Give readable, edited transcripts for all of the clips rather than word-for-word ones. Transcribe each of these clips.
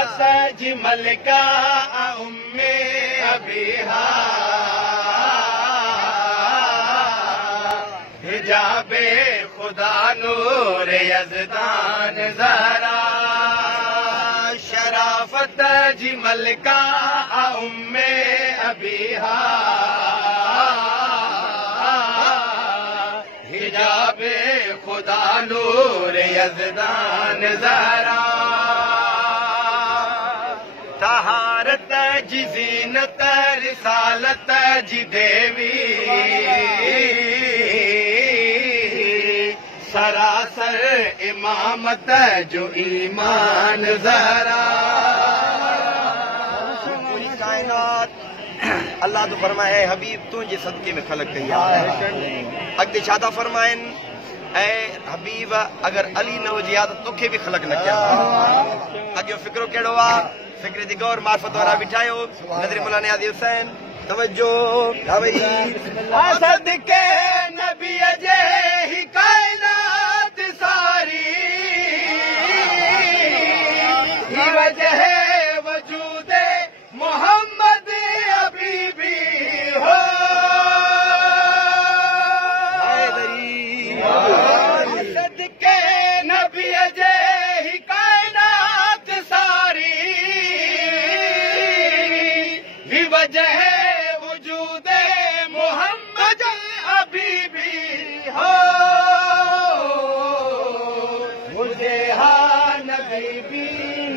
शराफत जी मलिका उम्मे अबीहा हिजाबे खुदा नूर यज़दान ज़हरा शराफत जी मलिका उम्मे अबीहा हिजाबे खुदा नूर यज़दान ज़हरा तहारत जी ज़ीनत रिसालत जी देवी सरासर इमामत जो ईमान ज़हरा पूरी कायनात अल्लाह तो फरमाए हबीब तुझे सदके में खलक कई अॻिते छा था फरमाइनि ऐं हबीब अगर अली न हुजे हा त तोखे बि खलक न कया अॻियो फिक्रो कहिड़ो आहे फिक्र जी गौर मार्फत वारा बिठायो नज़र मुला नियाज़ी हुसैन तवज्जो सदके नबी जे ही कायनात सारी ही वजह वजूद मोहम्मद हबीबी हो सदके नबी जे ही कायनात सारी ही वजह वजूद मोहम्मद हबीबी हो हुजे हा नबी बी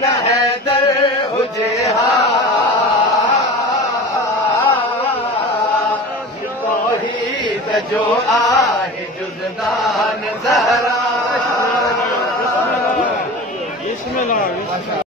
न हैदर हुजे हा तौहीद जो आहे जुज़दान ज़हरा